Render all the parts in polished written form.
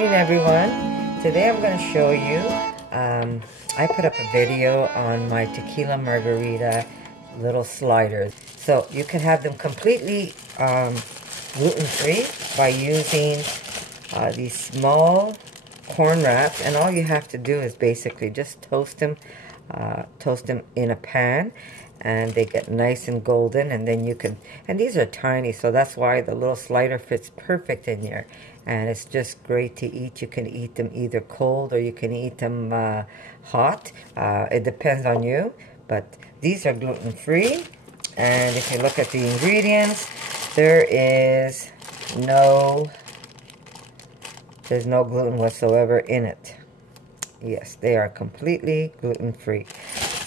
morning, everyone. Today I'm going to show you, I put up a video on my tequila margarita little sliders. So you can have them completely gluten-free by using these small corn wraps, and all you have to do is basically just toast them in a pan, and they get nice and golden, and then you can, and these are tiny, so that's why the little slider fits perfect in here, and it's just great to eat. You can eat them either cold or you can eat them hot. It depends on you, but these are gluten-free, and if you look at the ingredients, there's no gluten whatsoever in it. Yes, they are completely gluten-free.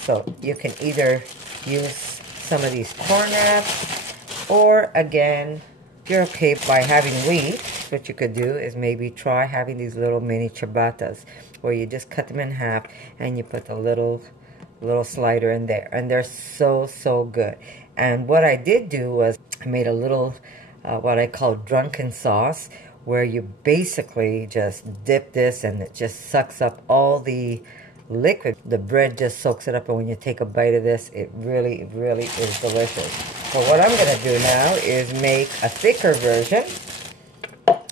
So you can either use some of these corn wraps, or again, if you're okay by having wheat, what you could do is maybe try having these little mini ciabattas, where you just cut them in half and you put a little slider in there, and they're so good. And what I did do was I made a little what I call drunken sauce, where you basically just dip this and it just sucks up all the liquid. The bread just soaks it up, and when you take a bite of this, it really is delicious. So what I'm going to do now is make a thicker version.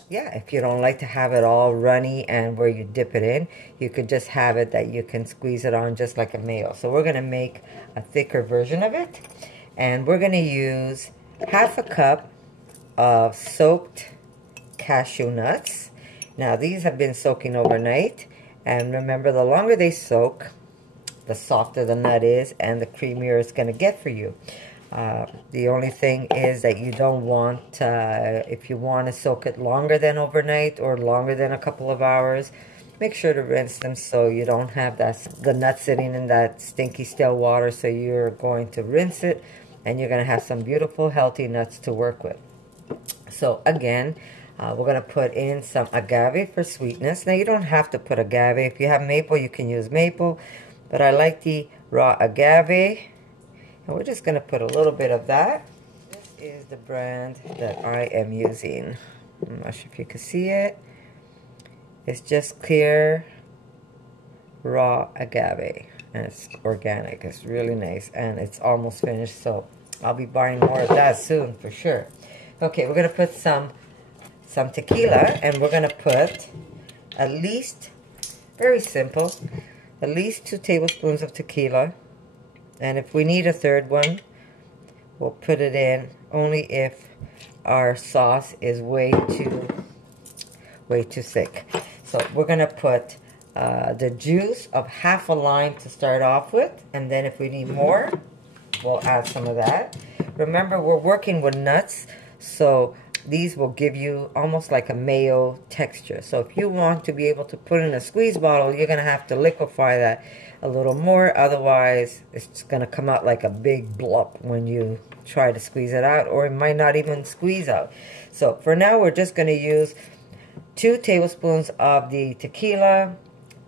Yeah, if you don't like to have it all runny and where you dip it in, you could just have it that you can squeeze it on just like a mayo. So we're going to make a thicker version of it, and we're going to use half a cup of soaked cashew nuts. Now these have been soaking overnight, and remember, the longer they soak, the softer the nut is and the creamier it's going to get for you. The only thing is that you don't want, if you want to soak it longer than overnight or longer than a couple of hours, make sure to rinse them so you don't have the nut sitting in that stinky still water. So you're going to rinse it, and you're going to have some beautiful healthy nuts to work with. So again, we're going to put in some agave for sweetness. Now you don't have to put agave. If you have maple, you can use maple, but I like the raw agave. And we're just going to put a little bit of that. This is the brand that I am using. I'm not sure if you can see it. It's just clear raw agave, and it's organic. It's really nice, and it's almost finished, so I'll be buying more of that soon for sure. Okay, we're going to put some tequila, and we're going to put at least, very simple, at least 2 tablespoons of tequila. And if we need a third one, we'll put it in only if our sauce is way too thick. So we're going to put the juice of half a lime to start off with, and then if we need more, we'll add some of that. Remember, we're working with nuts, so these will give you almost like a mayo texture. So if you want to be able to put in a squeeze bottle, you're going to have to liquefy that a little more. Otherwise, it's going to come out like a big blob when you try to squeeze it out, or it might not even squeeze out. So for now, we're just going to use 2 tablespoons of the tequila,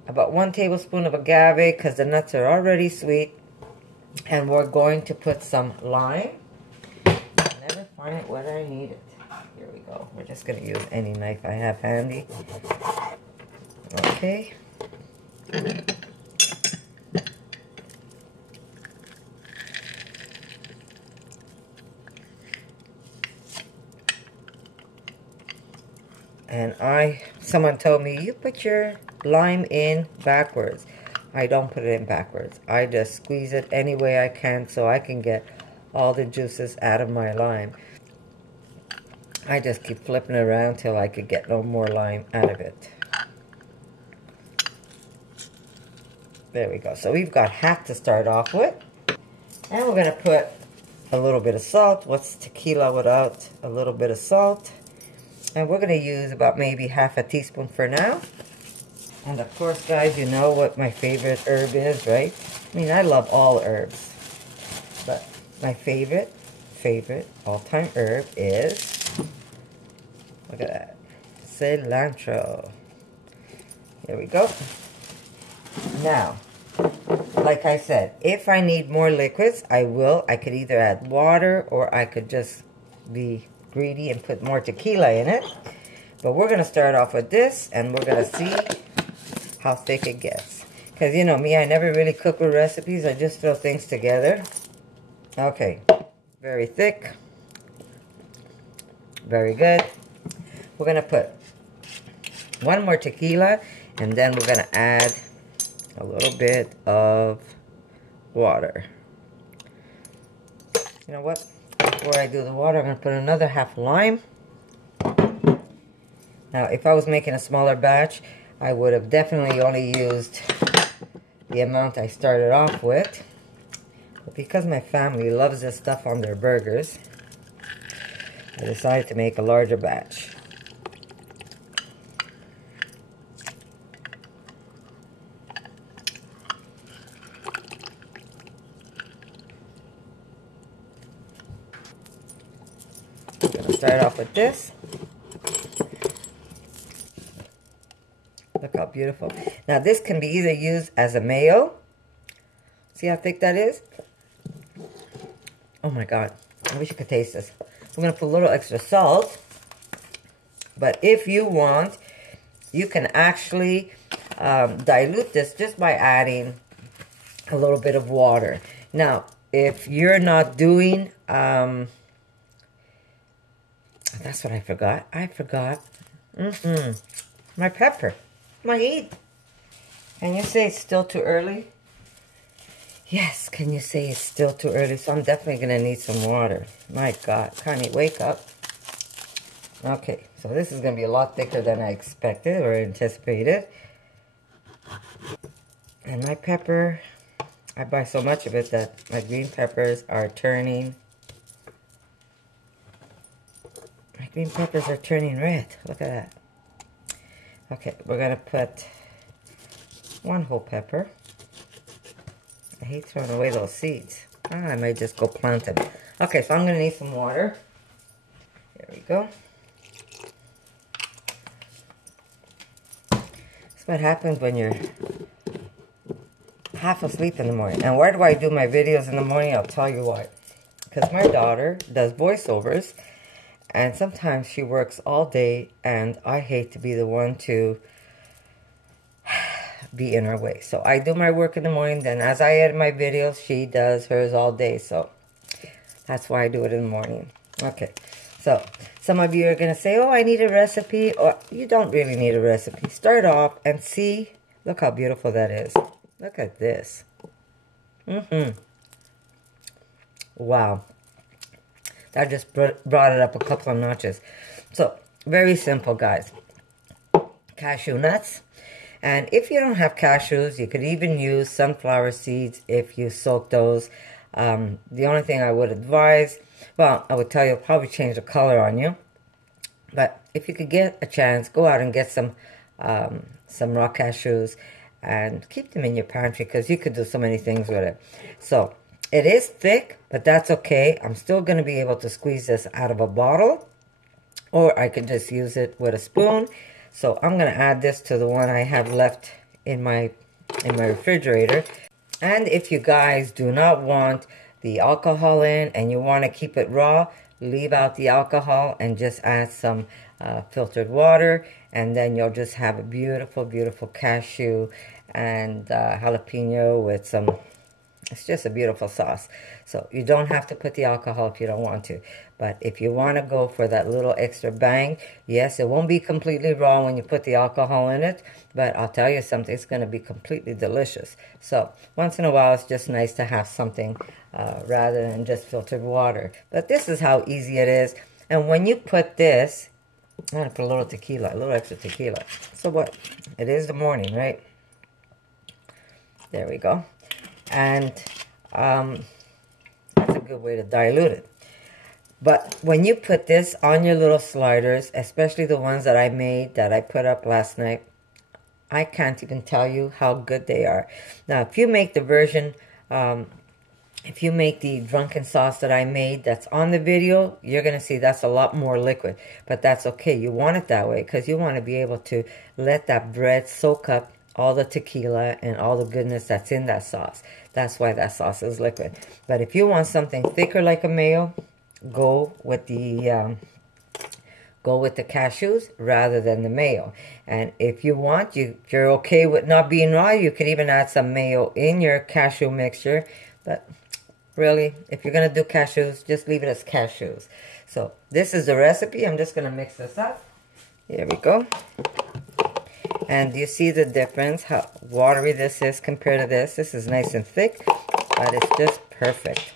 about 1 tablespoon of agave, because the nuts are already sweet, and we're going to put some lime. I never find it whether I need it. Here we go. We're just going to use any knife I have handy. Okay. And someone told me, you put your lime in backwards. I don't put it in backwards. I just squeeze it any way I can so I can get all the juices out of my lime. I just keep flipping it around till I could get no more lime out of it. There we go. So we've got half to start off with. And we're going to put a little bit of salt. What's tequila without a little bit of salt? And we're going to use about maybe half a teaspoon for now. And of course, guys, you know what my favorite herb is, right? I mean, I love all herbs. But my favorite all-time herb is, look at that, cilantro. There we go. Now, like I said, if I need more liquids, I will. I could either add water, or I could just be greedy and put more tequila in it. But we're going to start off with this, and we're going to see how thick it gets. Because, you know me, I never really cook with recipes. I just throw things together. Okay, very thick. Very good. We're going to put one more tequila, and then we're going to add a little bit of water. You know what? Before I do the water, I'm going to put another half lime. Now, if I was making a smaller batch, I would have definitely only used the amount I started off with. But because my family loves this stuff on their burgers, I decided to make a larger batch. I'm going to start off with this. Look how beautiful. Now this can be either used as a mayo. See how thick that is? Oh my God, I wish you could taste this. I'm going to put a little extra salt. But if you want, you can actually dilute this just by adding a little bit of water. Now, if you're not doing, that's what I forgot. I forgot my pepper. My heat. Can you say it's still too early? Yes, can you say it's still too early? So I'm definitely going to need some water. My God. Connie, wake up. Okay, so this is going to be a lot thicker than I expected or anticipated. And my pepper, I buy so much of it that my green peppers are turning. My green peppers are turning red. Look at that. Okay, we're going to put one whole pepper. I hate throwing away those seeds. I might just go plant them. Okay, so I'm going to need some water. There we go. That's what happens when you're half asleep in the morning. And why do I do my videos in the morning? I'll tell you why. Because my daughter does voiceovers. And sometimes she works all day, and I hate to be the one to be in her way. So I do my work in the morning, then as I edit my videos, she does hers all day. So that's why I do it in the morning. Okay, so some of you are going to say, oh, I need a recipe. Or you don't really need a recipe. Start off and see. Look how beautiful that is. Look at this. Wow. That just brought it up a couple of notches. So, very simple, guys. Cashew nuts. And if you don't have cashews, you could even use sunflower seeds if you soak those. The only thing I would advise, well, I would tell you, it'll probably change the color on you. But if you could get a chance, go out and get some raw cashews and keep them in your pantry because you could do so many things with it. So, it is thick, but that's okay. I'm still going to be able to squeeze this out of a bottle, or I can just use it with a spoon. So I'm going to add this to the one I have left in my refrigerator. And if you guys do not want the alcohol in and you want to keep it raw, leave out the alcohol and just add some filtered water, and then you'll just have a beautiful, beautiful cashew and jalapeno with some... It's just a beautiful sauce. So you don't have to put the alcohol if you don't want to. But if you want to go for that little extra bang, yes, it won't be completely raw when you put the alcohol in it. But I'll tell you something, it's going to be completely delicious. So once in a while, it's just nice to have something rather than just filtered water. But this is how easy it is. And when you put this, I'm going to put a little tequila, a little extra tequila. So what? It is the morning, right? There we go. And that's a good way to dilute it. But when you put this on your little sliders, especially the ones that I made, that I put up last night, I can't even tell you how good they are. Now, if you make the version, if you make the drunken sauce that I made that's on the video, you're going to see that's a lot more liquid. But that's okay. You want it that way because you want to be able to let that bread soak up all the tequila and all the goodness that's in that sauce. That's why that sauce is liquid. But if you want something thicker like a mayo, go with the go with the cashews rather than the mayo. And if you want, if you're okay with not being raw, you can even add some mayo in your cashew mixture. But really, if you're going to do cashews, just leave it as cashews. So this is the recipe. I'm just going to mix this up. Here we go. And you see the difference, how watery this is compared to this. This is nice and thick, but it's just perfect.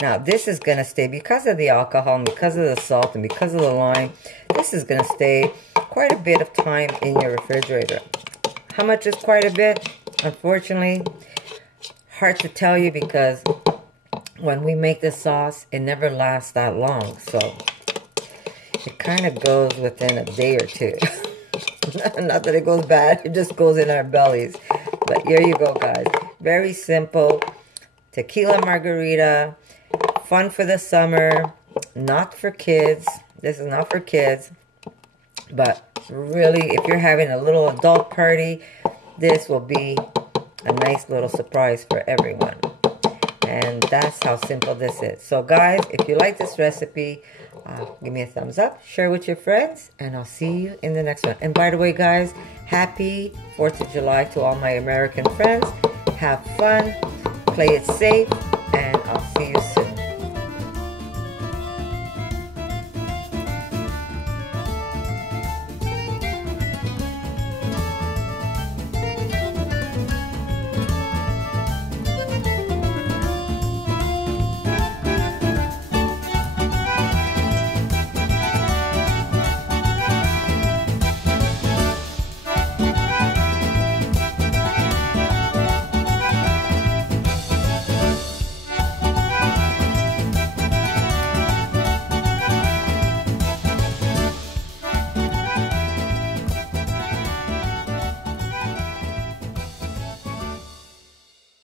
Now, this is going to stay, because of the alcohol and because of the salt and because of the lime, this is going to stay quite a bit of time in your refrigerator. How much is quite a bit? Unfortunately, hard to tell you, because when we make this sauce, it never lasts that long. So it kind of goes within a day or two. Not that it goes bad, it just goes in our bellies. But here you go, guys. Very simple tequila margarita. Fun for the summer. Not for kids. This is not for kids. But really, if you're having a little adult party, this will be a nice little surprise for everyone. And that's how simple this is. So guys, if you like this recipe, give me a thumbs up, share with your friends, and I'll see you in the next one. And by the way, guys, happy 4th of July to all my American friends. Have fun, play it safe, and I'll see you soon.